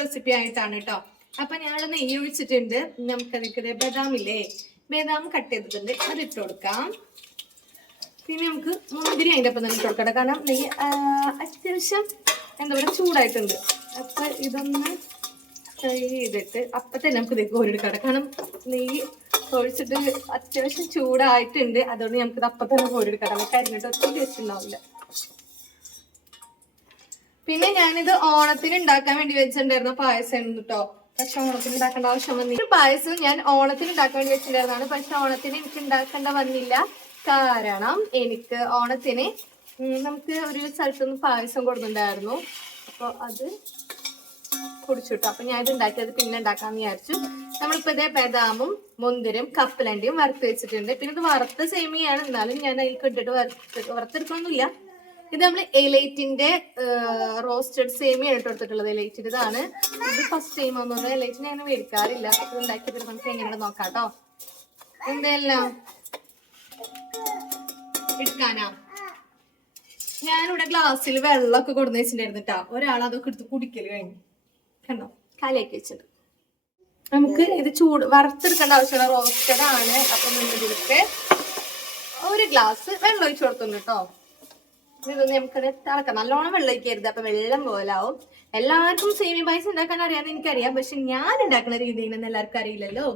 Recipe ആയിട്ടാണ് കേട്ടോ. അപ്പൊ ഞാൻ നെയ്യ് ഒഴിച്ചിട്ടുണ്ട്. നമുക്കതിലേക്ക് ബദാമില്ലേ, ബദാം കട്ട് ചെയ്തിട്ടുണ്ട്, അത് ഇട്ട് കൊടുക്കാം. പിന്നെ നമുക്ക് മുന്തിരി അതിൻ്റെ ഒപ്പം തന്നെ ഇട്ട് കൊടുക്കട്ടെ, കാരണം നെയ്യ് അത്യാവശ്യം എന്താ പറയുക ചൂടായിട്ടുണ്ട്. അപ്പൊ ഇതൊന്ന് ഫ്രൈ ചെയ്തിട്ട് അപ്പൊ തന്നെ നമുക്ക് ഇത് കോരിയെടുക്കാം. കാരണം നെയ്യ് ഒഴിച്ചിട്ട് അത്യാവശ്യം ചൂടായിട്ടുണ്ട്, അതുകൊണ്ട് നമുക്ക് ഇത് അപ്പൊ തന്നെ കോരിയെടുക്കാം. നമുക്ക് കരിഞ്ഞിട്ട് ഒത്തിരി ടേസ്റ്റ് ഉണ്ടാവില്ല. പിന്നെ ഞാനിത് ഓണത്തിന് ഉണ്ടാക്കാൻ വേണ്ടി വെച്ചിട്ടുണ്ടായിരുന്ന പായസം കേട്ടോ. പക്ഷെ ഓണത്തിന് ഉണ്ടാക്കേണ്ട ആവശ്യം വന്നില്ല. പായസം ഞാൻ ഓണത്തിന് ഉണ്ടാക്കാൻ വേണ്ടി വെച്ചിട്ടുണ്ടായിരുന്നതാണ്. പക്ഷെ ഓണത്തിന് എനിക്ക് ഉണ്ടാക്കേണ്ട വന്നില്ല. കാരണം എനിക്ക് ഓണത്തിന് നമുക്ക് ഒരു സ്ഥലത്തുനിന്ന് പായസം കൊടുക്കുന്നുണ്ടായിരുന്നു. അപ്പോൾ അത് കുടിച്ചിട്ടു. അപ്പൊ ഞാൻ ഇത് ഉണ്ടാക്കിയത് പിന്നെ ഉണ്ടാക്കാന്ന് വിചാരിച്ചു. നമ്മളിപ്പോ ഇതേ ബദാമും മുന്തിരും കപ്പലണ്ടിയും വറുത്ത് വെച്ചിട്ടുണ്ട്. പിന്നെ ഇത് വറുത്ത സേമിയാണ്, എന്നാലും ഞാൻ അതിൽ ഇട്ടിട്ട് വറുത്തെടുക്കണമെന്നില്ല. ഇത് നമ്മൾ എലൈറ്റിന്റെ റോസ്റ്റഡ് സേമിയാണ് ഇട്ട് കൊടുത്തിട്ടുള്ളത്. എലൈറ്റിന്റെ ഇതാണ്. ഇത് ഫസ്റ്റ് ടൈം ഒന്നും എലൈറ്റ് ഞാൻ മേടിക്കാറില്ല. ഇത് ഉണ്ടാക്കിയിട്ട് നമുക്ക് എങ്ങനെയാണ് നോക്കാം കേട്ടോ. എന്തെല്ലാം എടുക്കാനാ ഞാനിവിടെ ഗ്ലാസ്സിൽ വെള്ളമൊക്കെ കൊടുന്ന് വെച്ചിട്ടുണ്ടായിരുന്നു കേട്ടോ. ഒരാൾ അതൊക്കെ എടുത്ത് കുടിക്കല് കഴിഞ്ഞു കണ്ടോ, കാലിയാക്കി വെച്ചിട്ട്. നമുക്ക് ഇത് വറുത്തെടുക്കേണ്ട ആവശ്യമുള്ള റോസ്റ്റഡ് ആണ്. അപ്പൊ ഇതിലേക്ക് ഒരു ഗ്ലാസ് വെള്ളം ഒഴിച്ചു കൊടുക്കുന്നു കേട്ടോ. ഇതൊന്ന് നമുക്കത് തിളക്കാം. നല്ലോണം വെള്ളം ഒഴിക്കരുത്, അപ്പൊ വെള്ളം പോലാവും. എല്ലാവർക്കും സേമിയ പായസം ഉണ്ടാക്കാൻ അറിയാമെന്ന് എനിക്കറിയാം. പക്ഷെ ഞാൻ ഉണ്ടാക്കുന്ന രീതി എങ്ങനെയെന്ന് എല്ലാവർക്കും അറിയില്ലല്ലോ.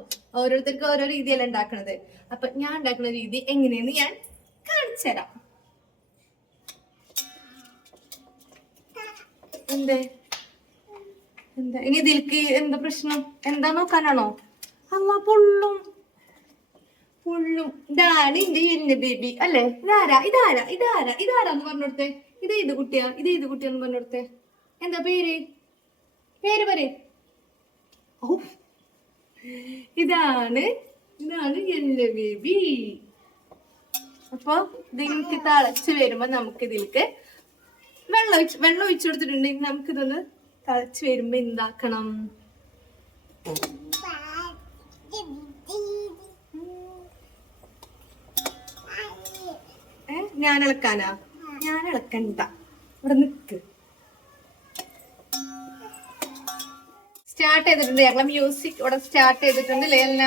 ഓരോരുത്തർക്കും ഓരോ രീതിയല്ല ഉണ്ടാക്കണത്. അപ്പൊ ഞാൻ ഉണ്ടാക്കുന്ന രീതി എങ്ങനെയെന്ന് ഞാൻ കാണിച്ചു തരാം. എന്താ ഇനി ഇതിലേക്ക് എന്താ പ്രശ്നം? എന്താ നോക്കാനാണോ? അല്ല പൊള്ളും. ഇതാണ് എന്റെ എന്നെ ബേബി അല്ലേ? ഇതാരാന്ന് പറഞ്ഞോടുത്തെ. ഇതേത് കുട്ടിയാന്ന് പറഞ്ഞോടുത്തെ. എന്താ പേര് പറയേ. ഓ, ഇതാണ് എന്റെ ബേബി. അപ്പൊ ഇതിലേക്ക് തിളച്ച് വരുമ്പോ നമുക്ക് ഇതിലേക്ക് വെള്ളം ഒഴിച്ചു കൊടുത്തിട്ടുണ്ടെങ്കിൽ നമുക്കിതൊന്ന് തിളച്ച് വരുമ്പോ എന്താക്കണം? ഞാൻ ഇളക്കാനാ? ഞാൻ ഇളക്കണ്ട, ഇവിടെ നിക്ക്. സ്റ്റാർട്ട് ചെയ്തിട്ടുണ്ട്. ഞങ്ങളെ മ്യൂസിക് ഇവിടെ സ്റ്റാർട്ട് ചെയ്തിട്ടുണ്ട്. ലേലന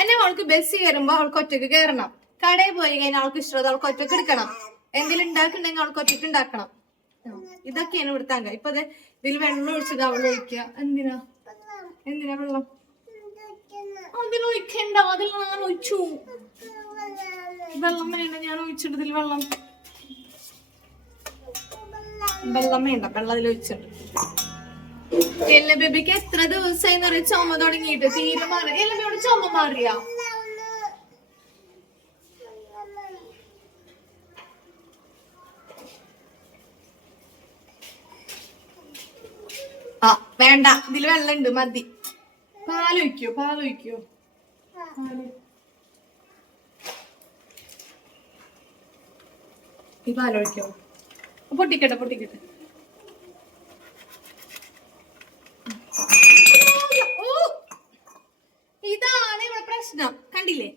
എന്നെ അവൾക്ക് ബസ് കയറുമ്പോ അവൾക്ക് ഒറ്റക്ക് കയറണം. കടയിൽ പോയി കഴിഞ്ഞാൽ അവൾക്ക് ഇഷ്ടം അവൾക്ക് ഒറ്റക്ക് എടുക്കണം. എന്തെങ്കിലും ഉണ്ടാക്കുന്നുണ്ടെങ്കിൽ അവൾക്ക് ഒറ്റക്ക് ഉണ്ടാക്കണം. ഇതൊക്കെയാണ് ഇവിടുത്തെ അംഗം. ഇപ്പൊ ഇതിൽ വെള്ളം ഒഴിച്ചത് അവൾ ഒഴിക്കുക. എന്തിനാ വെള്ളം? അതിലൊഴിക്കണ്ട, അതിൽ ഞാൻ ഒഴിച്ചു. വെള്ളം വേണ്ട, ഞാൻ ഒഴിച്ചിട്ടതിൽ വെള്ളം വേണ്ട, വെള്ളം അതിൽ ഒഴിച്ചിട്ട്. എല്ലാ ബേബിക്ക് എത്ര ദിവസമായി പറയാ ചുമ തുടങ്ങിയിട്ട്? തീരെ മാറി. എല്ലാ ബേബിയുടെ ചുമ മാറിയാ? ആ വേണ്ട, ഇതിൽ വെള്ളം ഉണ്ട്, മതി. പാലൊഴിക്കോ? ഈ പാലൊഴിക്കോ? പൊട്ടിക്കട്ടെ. ഇതാണ് ഇവിടെ പ്രശ്നം, കണ്ടില്ലേ?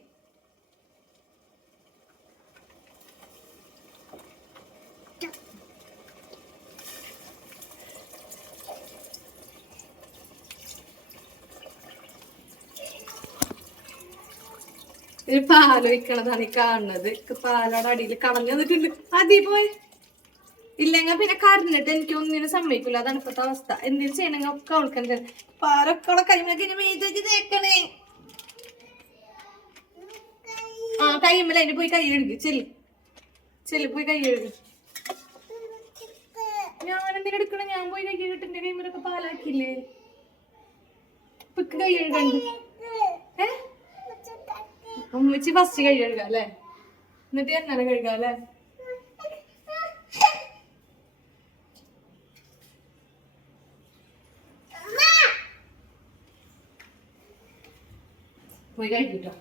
ഇത് പാലൊഴിക്കണതാണ് ഈ കാണുന്നത്. പാലോടെ അടിയിൽ കളഞ്ഞു തന്നിട്ടുണ്ട്. അതി പോയി ഇല്ലെങ്കിൽ പിന്നെ കരഞ്ഞിട്ട് എനിക്ക് ഒന്നിനും സമ്മതിക്കില്ല. അതാണ് ഇപ്പത്തെ അവസ്ഥ. എന്തിനും ചെയ്യണമെങ്കിൽ ഒക്കെ അവൾക്കുണ്ട്. പാലൊക്കെ കൈമേക്ക് മേത്തേക്ക് തേക്കണേ. ആ കൈമേല അതിന് പോയി കൈ കഴുകി. ചെല്ലി പോയി കൈ കഴുകി. ഞാനെന്തിനും എടുക്കണം? ഞാൻ പോയി കൈ കഴുകിട്ട് എന്റെ കൈമേലൊക്കെ പാലാക്കിയില്ലേ? ഇപ്പൊക്ക് കൈ കഴുകണ്ട്. ഉമ്മച്ചി ഫസ്റ്റ് കൈ കഴുകാം അല്ലേ? എന്നിട്ട് എന്നാണ് കഴുകാം അല്ലേ? പോയി കഴിക്കട്ടോ.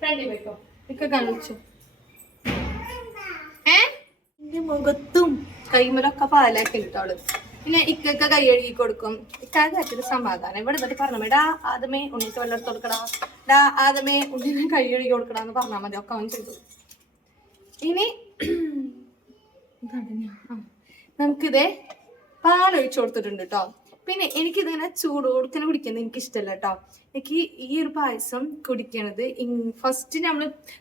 ഫ്രണ്ടി പോയിക്കോ. ഇക്ക കാണിച്ചു. എന്റെ മുഖത്തും കൈമലൊക്കെ പാലാക്കി ഇട്ടോള്. പിന്നെ ഇക്കൊക്കെ കൈ കഴുകി കൊടുക്കും. ഇക്കാര്യം സമാധാനം. ഇവിടെ എന്നിട്ട് പറഞ്ഞു ഡാ ആദ്യമേ ഉണ്ണിക്ക് വെള്ളം എടുത്ത് കൊടുക്കടാ, ഡാ ആദ്യമേ ഉണ്ണിനെ കൈ കഴുകി കൊടുക്കടാന്ന് പറഞ്ഞാൽ മതി. ഒക്കെ അവൻ ചെയ്തു. ഇനി നമുക്കിതേ പാലൊഴിച്ചു കൊടുത്തിട്ടുണ്ട് കേട്ടോ. പിന്നെ എനിക്കിതിങ്ങനെ ചൂടോടുക്കനെ കുടിക്കുന്നത് എനിക്ക് ഇഷ്ടമല്ല കേട്ടോ. എനിക്ക് ഈ ഒരു പായസം കുടിക്കണത് ഫസ്റ്റ്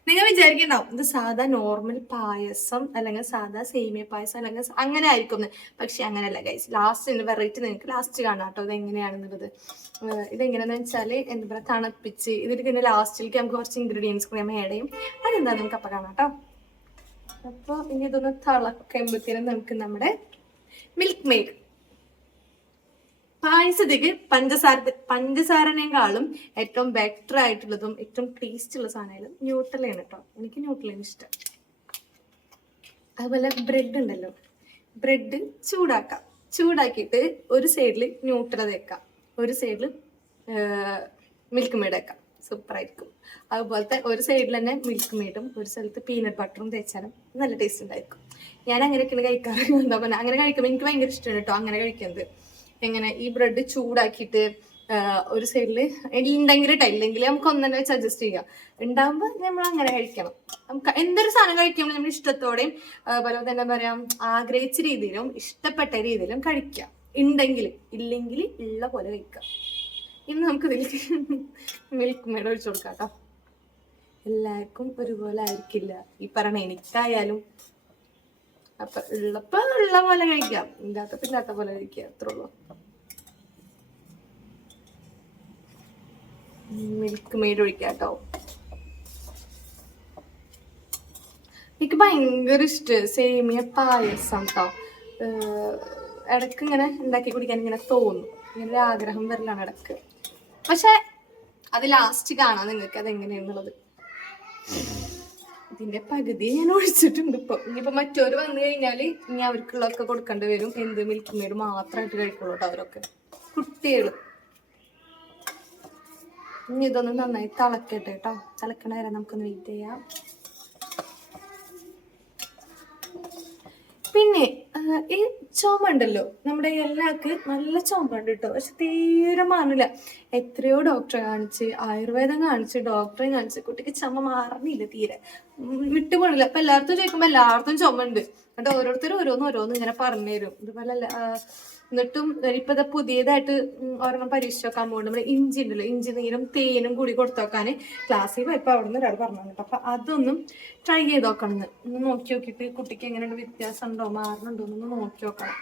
നിങ്ങൾ വിചാരിക്കണ്ടാവും ഇത് സാധാ നോർമൽ പായസം അല്ലെങ്കിൽ സാധാ സേമിയ പായസം അല്ലെങ്കിൽ അങ്ങനെ ആയിരിക്കും. പക്ഷെ അങ്ങനെയല്ല ഗൈസ്. ലാസ്റ്റ് വെറൈറ്റി നിങ്ങൾക്ക് ലാസ്റ്റ് കാണാം കേട്ടോ ഇത് എങ്ങനെയാണെന്നുള്ളത്. ഇതെങ്ങനെയാന്ന് വെച്ചാൽ എന്താ പറയുക, തണുപ്പിച്ച് ഇതിന് ലാസ്റ്റിലേക്ക് നമുക്ക് കുറച്ച് ഇൻഗ്രീഡിയൻസ് കൂടി ആഡ് ചെയ്യും. അതെന്താ നമുക്ക് അപ്പം കാണാം കേട്ടോ. അപ്പോൾ ഇനി ഇതൊന്ന് തിളക്കുമ്പോഴത്തേനും നമുക്ക് നമ്മുടെ മിൽക്ക് മെയ്ഡ് പായസത്തേക്ക് പഞ്ചസാരനേക്കാളും ഏറ്റവും ബെറ്റർ ആയിട്ടുള്ളതും ഏറ്റവും ടേസ്റ്റ് ഉള്ള സാധനമായാലും ന്യൂട്രലയാണ് കേട്ടോ. എനിക്ക് ന്യൂട്രലാണ് ഇഷ്ടം. അതുപോലെ ബ്രെഡ് ഉണ്ടല്ലോ, ബ്രെഡ് ചൂടാക്കിയിട്ട് ഒരു സൈഡിൽ ന്യൂട്രല തേക്കാം, ഒരു സൈഡിൽ മിൽക്ക് മെയ്ഡ് വെക്കാം. സൂപ്പറായിരിക്കും. അതുപോലത്തെ ഒരു സൈഡിൽ തന്നെ മിൽക്ക് മെയ്ഡും ഒരു സ്ഥലത്ത് പീനട്ട് ബട്ടറും തേച്ചാലും നല്ല ടേസ്റ്റ് ഉണ്ടായിരിക്കും. ഞാൻ അങ്ങനെയൊക്കെയാണ് കഴിക്കാറ്. എന്താ പറയുക, അങ്ങനെ കഴിക്കുമ്പോൾ എനിക്ക് ഭയങ്കര ഇഷ്ടമാണ് കേട്ടോ അങ്ങനെ കഴിക്കുന്നത്. എങ്ങനെ ഈ ബ്രെഡ് ചൂടാക്കിയിട്ട് ഒരു സൈഡിൽ ഉണ്ടെങ്കിൽ ഇല്ലെങ്കിൽ നമുക്ക് ഒന്നെ വെച്ച് അഡ്ജസ്റ്റ് ചെയ്യാം. ഉണ്ടാകുമ്പോൾ നമ്മൾ അങ്ങനെ കഴിക്കണം. നമുക്ക് എന്തൊരു സാധനം കഴിക്കുമ്പോൾ നമ്മൾ ഇഷ്ടത്തോടെയും അതുപോലെ തന്നെ പറയാം ആഗ്രഹിച്ച രീതിയിലും ഇഷ്ടപ്പെട്ട രീതിയിലും കഴിക്കാം. ഉണ്ടെങ്കിൽ ഇല്ലെങ്കിൽ ഉള്ള പോലെ കഴിക്കാം. ഇന്ന് നമുക്ക് ഇതിലേക്ക് മിൽക്ക് മെയ്ഡ് ഒഴിച്ചു കൊടുക്കാം കേട്ടോ. എല്ലാവർക്കും ഒരുപോലെ ആയിരിക്കില്ല, ഈ പറയണ എനിക്കായാലും. അപ്പൊ ഉള്ളപ്പോ ഉള്ള പോലെ കഴിക്കാം, ഇല്ലാത്തപ്പോ ഇല്ലാത്ത പോലെ കഴിക്കാം, അത്രേ ഉള്ളൂ. മിൽക്ക് മെയ്ഡ് ഒഴിക്കാം കേട്ടോ. എനിക്ക് ഭയങ്കര ഇഷ്ടം സേമിയ പായസം കേട്ടോ. ഇടക്ക് ഇങ്ങനെ ഉണ്ടാക്കി കുടിക്കാൻ ഇങ്ങനെ തോന്നും, ഇങ്ങനെ ഒരു ആഗ്രഹം വരലാണ് ഇടക്ക്. പക്ഷെ അത് ലാസ്റ്റ് കാണാം നിങ്ങൾക്ക് അതെങ്ങനെയാന്നുള്ളത്. ഇതിന്റെ പകുതി ഞാൻ ഒഴിച്ചിട്ടുണ്ട്. ഇനിയിപ്പോ മറ്റവര് വന്നു കഴിഞ്ഞാല് ഇനി അവർക്കുള്ളതൊക്കെ കൊടുക്കേണ്ടി വരും. എന്ത് മിൽക്ക് മെയ്ഡ് മാത്രമായിട്ട് കഴിക്കുള്ളൂ കേട്ടോ അവരൊക്കെ, കുട്ടികള്. ഇനി ഇതൊന്നും നന്നായി തിളക്കട്ടെ കേട്ടോ. തിളക്കണ വരെ നമുക്കൊന്ന് വെയിറ്റ് ചെയ്യാം. പിന്നെ ഈ ചുമ ഉണ്ടല്ലോ, നമ്മുടെ എല്ലാക്ക് നല്ല ചുമ ഉണ്ട് കേട്ടോ. പക്ഷെ തീരെ മാറില്ല. എത്രയോ ഡോക്ടറെ കാണിച്ച്, ആയുർവേദം കാണിച്ച്, ഡോക്ടറെ കാണിച്ച്, കുട്ടിക്ക് ചുമ മാറുന്നില്ല തീരെ, വിട്ടുപോണില്ല. അപ്പൊ എല്ലായിടത്തും ചോദിക്കുമ്പോ എല്ലായിടത്തും ചുമ ഉണ്ട്. എന്നിട്ട് ഓരോരുത്തരും ഓരോന്ന് ഇങ്ങനെ പറഞ്ഞു തരും. ഇതുപോലെ എന്നിട്ടും ഇപ്പൊ പുതിയതായിട്ട് ഒരെണ്ണം പരീക്ഷ വെക്കാൻ പോകുന്നുണ്ട്. നമ്മുടെ ഇഞ്ചി ഉണ്ടല്ലോ, ഇഞ്ചി നീരും തേനും കൂടി കൊടുത്തു നോക്കാന് ക്ലാസ്സിൽ പോയപ്പോ അവിടെ നിന്ന് ഒരാൾ പറഞ്ഞു കേട്ടോ. അപ്പൊ അതൊന്നും ട്രൈ ചെയ്ത് നോക്കണം. ഒന്ന് നോക്കി നോക്കിയിട്ട് കുട്ടിക്ക് എങ്ങനെയുണ്ട്, വ്യത്യാസം ഉണ്ടോ, മാറുന്നുണ്ടോ എന്നൊന്ന് നോക്കി നോക്കണം.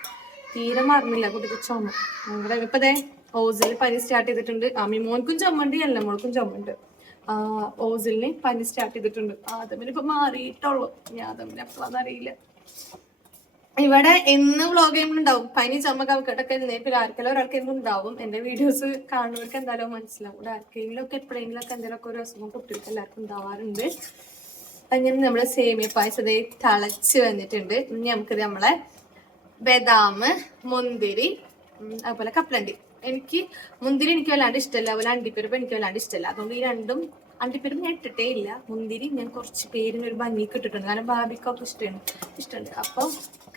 തീരെ മാറുന്നില്ല കുട്ടിക്ക് ചുമ. ഞങ്ങളുടെ ഇപ്പൊ ദേ ഓസിൽ പനി സ്റ്റാർട്ട് ചെയ്തിട്ടുണ്ട്. അമ്മിമോൻക്കും ചുമണ്ട്, എല്ലമ്മോൾക്കും ചുമണ്ട്. ഓസിലിന് പനി സ്റ്റാർട്ട് ചെയ്തിട്ടുണ്ട്. ആദമിന് ഇപ്പൊ മാറിയിട്ടുള്ളൂ. ഞാൻ ആദമിന് എപ്പോഴാന്ന് അറിയില്ല. ഇവിടെ എന്ന് വ്ളോഗ് ചെയ്യുമ്പോഴുണ്ടാവും പനി ചുമ കവക്കെട്ടൊക്കെ. ഇപ്പൊ ആർക്കെങ്കിലും ഒരാൾക്ക് എന്നും ഉണ്ടാവും. എന്റെ വീഡിയോസ് കാണുന്നവർക്ക് എന്തായാലും മനസ്സിലാവും. ഇവിടെ ആർക്കെങ്കിലും ഒക്കെ എപ്പോഴെങ്കിലും ഒക്കെ എന്തെങ്കിലുമൊക്കെ ഒരു അസുഖം കുട്ടികൾക്ക് എല്ലാവർക്കും ഉണ്ടാവാറുണ്ട്. അങ്ങനെ നമ്മള് സേമിയ പായസം തിളച്ച് വന്നിട്ടുണ്ട്. ഇനി നമുക്ക് നമ്മളെ ബദാം, മുന്തിരി, അതുപോലെ കപ്പലണ്ടി. എനിക്ക് മുന്തിരി എനിക്ക് വല്ലാണ്ട് ഇഷ്ടമല്ല, അതുപോലെ അണ്ടിപ്പരിപ്പ് എനിക്ക് വല്ലാണ്ട് ഇഷ്ടമല്ല. അതുകൊണ്ട് ഈ രണ്ടും, അണ്ടിപ്പരിപ്പ് ഞാൻ ഇട്ടിട്ടേ ഇല്ല. മുന്തിരി ഞാൻ കുറച്ച് പേരിന് ഒരു ഭംഗിക്ക് ഇട്ടിട്ടുണ്ട്, കാരണം ബാബിക്കൊക്കെ ഇഷ്ടമുണ്ട്. അപ്പൊ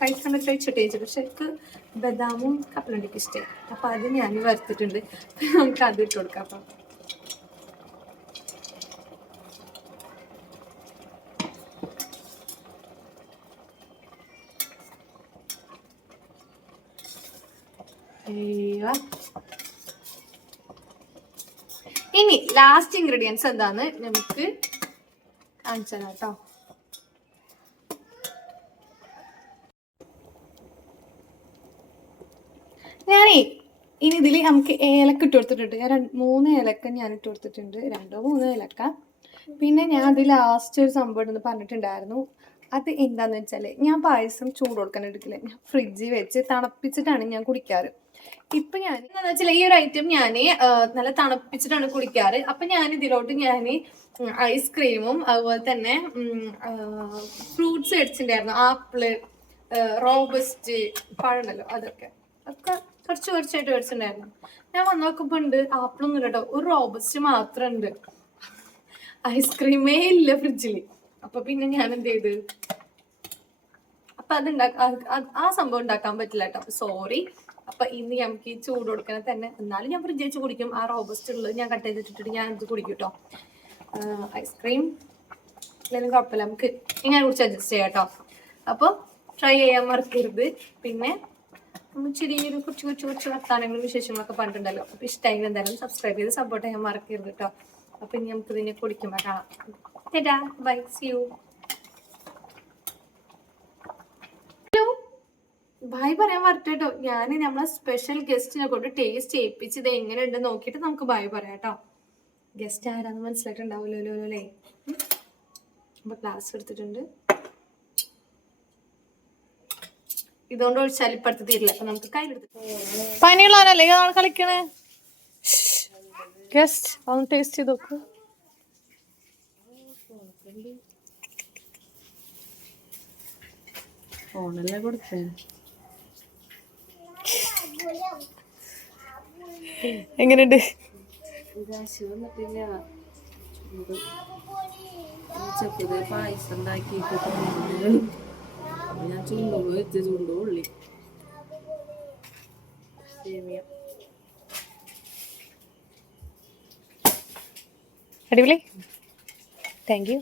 കഴിക്കാൻ കഴിച്ചിട്ടേ വെച്ചിട്ട്. പക്ഷെ എനിക്ക് ബദാമും കപ്പലണ്ടിക്ക് ഇഷ്ടമായി. അപ്പൊ അത് ഞാൻ വറുത്തിട്ടുണ്ട്. നമുക്ക് അത് ഇട്ട് കൊടുക്കാം. അപ്പൊ ഇനി ലാസ്റ്റ് ഇൻഗ്രീഡിയൻസ് എന്താന്ന് നമുക്ക് കാണിച്ചു തരാം കേട്ടോ. ഞാനേ ഇനി ഇതിൽ നമുക്ക് ഏലക്ക ഇട്ട് കൊടുത്തിട്ടുണ്ട്. ഞാൻ 3 ഏലക്ക ഞാൻ ഇട്ട് കൊടുത്തിട്ടുണ്ട്, 2-3 ഏലക്ക. പിന്നെ ഞാൻ അതിൽ ലാസ്റ്റ് ഒരു സംഭവം ഉണ്ടെന്ന് പറഞ്ഞിട്ടുണ്ടായിരുന്നു. അത് എന്താന്ന് വെച്ചാല്, ഞാൻ പായസം ചൂട് കൊടുക്കാൻ എടുക്കില്ല, ഞാൻ ഫ്രിഡ്ജിൽ വെച്ച് തണുപ്പിച്ചിട്ടാണ് ഞാൻ കുടിക്കാറ്. ഇപ്പൊ ഞാൻ എന്താന്ന് വെച്ചാൽ ഈ ഒരു ഐറ്റം ഞാൻ നല്ല തണുപ്പിച്ചിട്ടാണ് കുടിക്കാറ്. അപ്പൊ ഞാൻ ഇതിലോട്ട് ഞാൻ ഐസ്ക്രീമും അതുപോലെ തന്നെ ഫ്രൂട്ട്സ് മേടിച്ചിട്ടുണ്ടായിരുന്നു. ആപ്പിള്, റോബസ്റ്റ് പഴമുണ്ടല്ലോ, അതൊക്കെ കുറച്ചായിട്ട് മേടിച്ചിട്ടുണ്ടായിരുന്നു. ഞാൻ വന്ന് നോക്കുമ്പോ ഉണ്ട് ആപ്പിളൊന്നും ഇല്ല കേട്ടോ, ഒരു റോബസ്റ്റ് മാത്രം ഉണ്ട്. ഐസ്ക്രീമേ ഇല്ല ഫ്രിഡ്ജില്. അപ്പൊ പിന്നെ ഞാൻ എന്ത് ചെയ്ത്, അപ്പൊ ആ സംഭവം ഉണ്ടാക്കാൻ പറ്റില്ല കേട്ടോ. അപ്പൊ സോറി. അപ്പൊ ഇന്ന് നമുക്ക് ഈ ചൂട് കൊടുക്കണ തന്നെ, എന്നാലും ഞാൻ ഫ്രിഡ്ജ് വെച്ച് കുടിക്കും. ആ റോബസ്റ്റ് ഉള്ളത് ഞാൻ കട്ട് ചെയ്തിട്ടിട്ട് ഞാൻ ഇത് കുടിക്കും കേട്ടോ. ഐസ്ക്രീം ഇല്ലെങ്കിലും കുഴപ്പമില്ല, നമുക്ക് ഇങ്ങനെ കുറിച്ച് അഡ്ജസ്റ്റ് ചെയ്യാം കേട്ടോ. അപ്പോൾ ട്രൈ ചെയ്യാൻ മറക്കരുത്. പിന്നെ നമ്മൾ ചെറിയൊരു കുറച്ച് വർത്താനങ്ങളും വിശേഷങ്ങളൊക്കെ പറഞ്ഞിട്ടുണ്ടല്ലോ. അപ്പൊ ഇഷ്ടമായി എന്തായാലും സബ്സ്ക്രൈബ് ചെയ്ത് സപ്പോർട്ട് ചെയ്യാൻ മറക്കരുത് കേട്ടോ. അപ്പൊ ഇനി നമുക്ക് ഇതിനെ കുടിക്കുമ്പോൾ കാണാം. By, C U. ബായ് പറയാൻ പറഞ്ഞിട്ടോ. ഞാൻ നമ്മളെ സ്പെഷ്യൽ ഗസ്റ്റിനെ കൊണ്ട് ടേസ്റ്റ് ചെയ്യിപ്പിച്ചത് എങ്ങനെയുണ്ട് നോക്കിയിട്ട് നമുക്ക് ബായ് പറയാം കേട്ടോ. ഗസ്റ്റ് ആരാന്ന് മനസ്സിലായിട്ടുണ്ടാവില്ലല്ലോ അല്ലേ? അപ്പൊ ക്ലാസ് എടുത്തിട്ടുണ്ട്. ഇതുകൊണ്ട് ഒഴിച്ചാൽ ഇപ്പടുത്ത് തീരില്ല. അപ്പൊ നമുക്ക് കയ്യിലെടുത്ത് പനിയുള്ളവരല്ലേ ഇതാണ് കളിക്കണേ. ഗസ്റ്റ് അതൊന്ന് ടേസ്റ്റ് ചെയ്ത് നോക്ക്. ഫോണല്ലേ കൊടുത്തേ. എങ്ങനെയുണ്ട്? പായസം ഉണ്ടാക്കിയിട്ട് ഞാൻ ചുണ്ടുമ്പോ വെച്ച് ചുണ്ടു ഉള്ളി അടിപൊളി. Thank you.